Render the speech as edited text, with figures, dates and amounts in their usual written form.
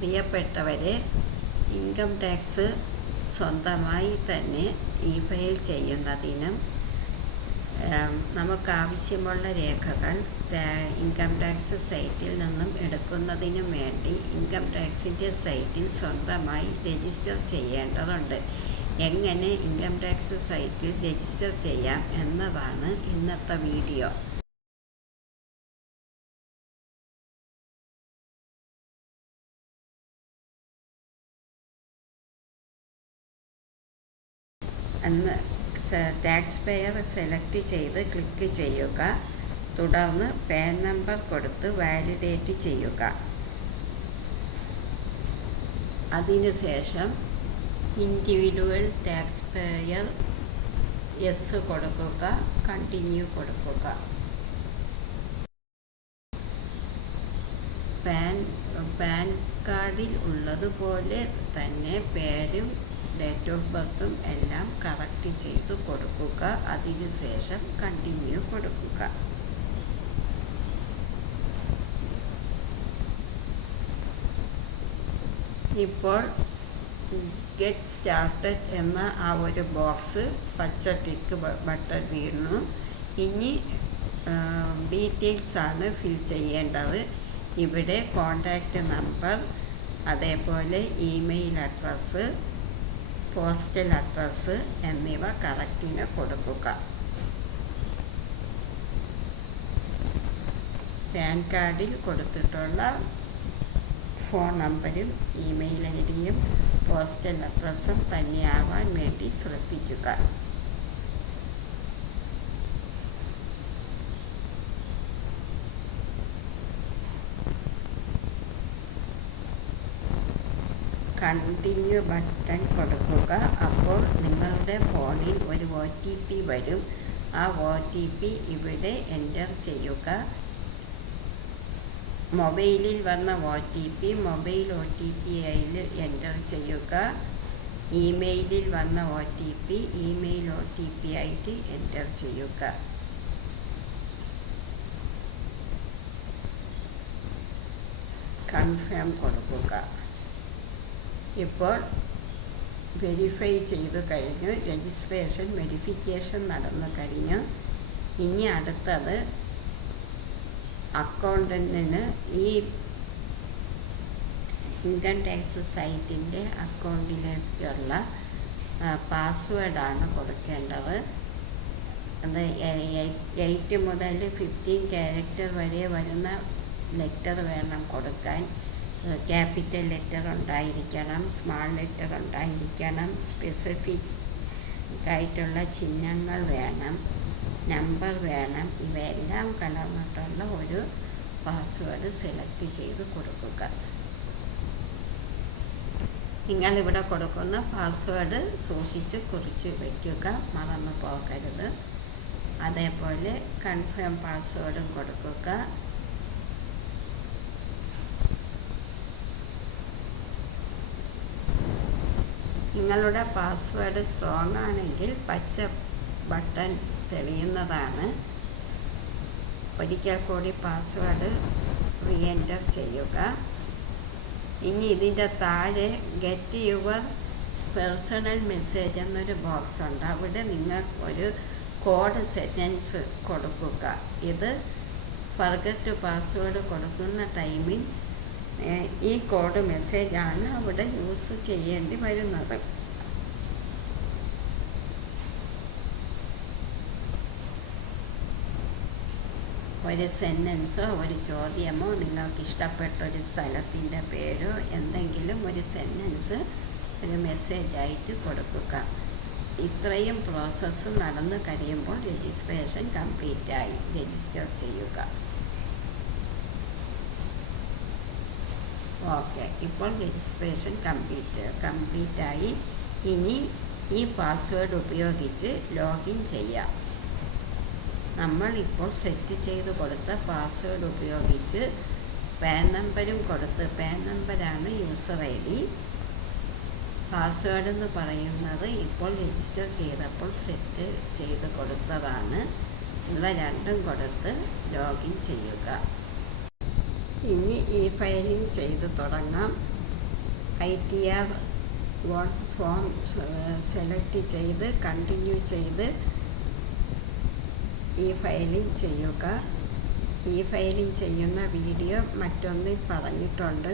പ്രിയപ്പെട്ടവരെ, income tax സ്വന്തമായി തന്നെ ഫയൽ ചെയ്യുന്നതിനും നമുക്കാവശ്യമുള്ള രേഖകൾ ഇൻകം ടാക്സ് സൈറ്റിൽ നിന്നും എടുക്കുന്നതിനും വേണ്ടി ഇൻകം ടാക്സിൻ്റെ സൈറ്റിൽ സ്വന്തമായി രജിസ്റ്റർ ചെയ്യേണ്ടതുണ്ട്. എങ്ങനെ ഇൻകം ടാക്സ് സൈറ്റിൽ രജിസ്റ്റർ ചെയ്യാം എന്നതാണ് ഇന്നത്തെ വീഡിയോ. അന്ന് ടാക്സ് പെയർ സെലക്ട് ചെയ്ത് ക്ലിക്ക് ചെയ്യുക. തുടർന്ന് പാൻ നമ്പർ കൊടുത്ത് വാലിഡേറ്റ് ചെയ്യുക. അതിനുശേഷം ഇൻഡിവിജ്വൽ ടാക്സ് പെയർ യെസ് കൊടുക്കുക, കണ്ടിന്യൂ കൊടുക്കുക. പാൻ കാർഡിൽ ഉള്ളതുപോലെ തന്നെ പേരും ഡേറ്റ് ഓഫ് ബർത്തും എല്ലാം കറക്റ്റ് ചെയ്ത് കൊടുക്കുക. അതിനുശേഷം കണ്ടിന്യൂ കൊടുക്കുക. ഇപ്പോൾ ഗെറ്റ് സ്റ്റാർട്ടഡ് എന്ന ആ ഒരു ബോക്സ് പച്ച ടിക്ക് ബട്ടൺ വീണു. ഇനി ഡീറ്റെയിൽസ് ആണ് ഫിൽ ചെയ്യേണ്ടത്. ഇവിടെ കോണ്ടാക്റ്റ് നമ്പർ, അതേപോലെ ഇമെയിൽ അഡ്രസ്സ്, പോസ്റ്റൽ അഡ്രസ്സ് എന്നിവ കറക്റ്റിന് കൊടുക്കുക. പാൻ കാർഡിൽ കൊടുത്തിട്ടുള്ള ഫോൺ നമ്പരും ഇമെയിൽ ഐ ഡിയും പോസ്റ്റൽ അഡ്രസ്സും തന്നെയാവാൻ വേണ്ടി ശ്രദ്ധിക്കുക. കണ്ടിന്യൂ ബട്ടൺ കൊടുക്കുക. അപ്പോൾ നിങ്ങളുടെ ഫോണിൽ ഒരു OTP വരും. ആ OTP ഇവിടെ എൻ്റർ ചെയ്യുക. മൊബൈലിൽ വന്ന OTP മൊബൈൽ OTP ആയി എൻ്റർ ചെയ്യുക. ഇമെയിലിൽ വന്ന OTP ഇമെയിൽ OTP ആയിട്ട് എൻ്റർ ചെയ്യുക. കൺഫേം കൊടുക്കുക. ഇപ്പോൾ വെരിഫൈ ചെയ്തു കഴിഞ്ഞു. രജിസ്ട്രേഷൻ വെരിഫിക്കേഷൻ നടന്നു കഴിഞ്ഞു. ഇനി അടുത്തത് അക്കൗണ്ടൻറ്റിന് ഈ ഇൻകം ടാക്സ് സൈറ്റിൻ്റെ അക്കൗണ്ടിലേക്കുള്ള പാസ്വേഡാണ് കൊടുക്കേണ്ടത്. അത് 8 മുതൽ 15 ക്യാരക്ടർ വരെ വരുന്ന ലെറ്റർ വേണം കൊടുക്കാൻ. ക്യാപിറ്റൽ ലെറ്റർ ഉണ്ടായിരിക്കണം, സ്മാൾ ലെറ്റർ ഉണ്ടായിരിക്കണം, സ്പെസിഫിക് ആയിട്ടുള്ള ചിഹ്നങ്ങൾ വേണം, നമ്പർ വേണം. ഇവയെല്ലാം കലർന്നിട്ടുള്ള ഒരു പാസ്വേഡ് സെലക്ട് ചെയ്ത് കൊടുക്കുക. നിങ്ങളിവിടെ കൊടുക്കുന്ന പാസ്വേഡ് സൂക്ഷിച്ച് കുറിച്ച് വയ്ക്കുക, മറന്നു പോകരുത്. അതേപോലെ കൺഫേം പാസ്വേഡും കൊടുക്കുക. നിങ്ങളുടെ പാസ്വേഡ് സ്ട്രോങ് ആണെങ്കിൽ പച്ച ബട്ടൺ തെളിയുന്നതാണ്. ഒരിക്കൽ കൂടി പാസ്വേഡ് റീ എൻ്റർ ചെയ്യുക. ഇനി ഇതിൻ്റെ താഴെ ഗെറ്റ് യുവർ പേഴ്സണൽ മെസ്സേജ് എന്നൊരു ബോക്സ് ഉണ്ട്. അവിടെ നിങ്ങൾ ഒരു കോഡ് സെൻറ്റൻസ് കൊടുക്കുക. ഇത് ഫർഗറ്റ് പാസ്വേഡ് കൊടുക്കുന്ന ടൈമിൽ ഈ കോഡ് മെസ്സേജാണ് അവിടെ യൂസ് ചെയ്യേണ്ടി വരുന്നത്. ഒരു സെൻറ്റൻസോ ഒരു ചോദ്യമോ നിങ്ങൾക്ക് ഇഷ്ടപ്പെട്ട ഒരു സ്ഥലത്തിൻ്റെ പേരോ എന്തെങ്കിലും ഒരു സെൻറ്റൻസ് ഒരു മെസ്സേജായിട്ട് കൊടുക്കുക. ഇത്രയും പ്രോസസ്സ് നടന്നു കഴിയുമ്പോൾ രജിസ്ട്രേഷൻ കംപ്ലീറ്റായി. രജിസ്റ്റർ ചെയ്യുക. ഓക്കെ, ഇപ്പോൾ രജിസ്ട്രേഷൻ കംപ്ലീറ്റായി. ഇനി ഈ പാസ്വേഡ് ഉപയോഗിച്ച് ലോഗിൻ ചെയ്യാം. നമ്മൾ ഇപ്പോൾ സെറ്റ് ചെയ്ത് കൊടുത്ത പാസ്വേഡ് ഉപയോഗിച്ച് പാൻ നമ്പരും കൊടുത്ത്, പാൻ നമ്പറാണ് യൂസർ ID, പാസ്വേഡ് എന്ന് പറയുന്നത് ഇപ്പോൾ രജിസ്റ്റർ ചെയ്തപ്പോൾ സെറ്റ് ചെയ്ത് കൊടുത്തതാണ്. ഇവ രണ്ടും കൊടുത്ത് ലോഗിൻ ചെയ്യുക. ഇനി ഫയലിംഗ് ചെയ്ത് തുടങ്ങാം. ITR ഫോം സെലക്ട് ചെയ്ത് കണ്ടിന്യൂ ചെയ്ത് ഫയലിംഗ് ചെയ്യുക. ഫയലിംഗ് ചെയ്യുന്ന വീഡിയോ മറ്റൊന്നിൽ പറഞ്ഞിട്ടുണ്ട്.